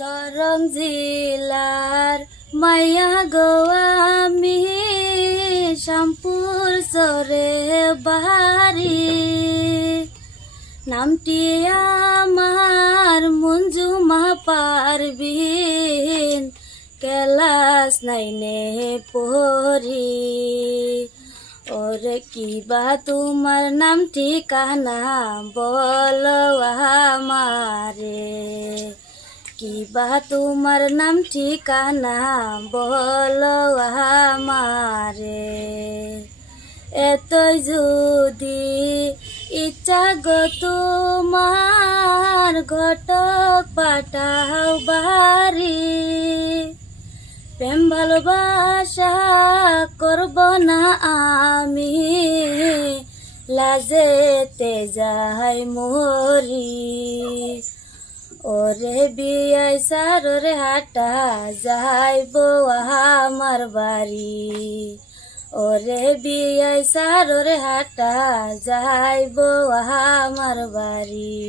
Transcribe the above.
দরং জিলার মায়া গোয়ামি শ্যামপুর সরে বাহারি নামটি আমার মঞ্জুমা পারবিন ক্লাস নাইনে পড়ি। ওরে কিবা তোমার নাম ঠিকানা বলো আমারে, কিবা তোমার নাম ঠিকানা বলো আমারে। এতই যদি ইচ্ছা গো তোমার ঘটক পাঠাও বাড়ি, প্রেম ভালোবাসা করব না আমি লাজেতে যাই মরি। ওরে বিয়াই সাররে হাটা যাইব আমার বাড়ি, ওরে বিয়াই সাররে হাটা যাইব আমার বাড়ি।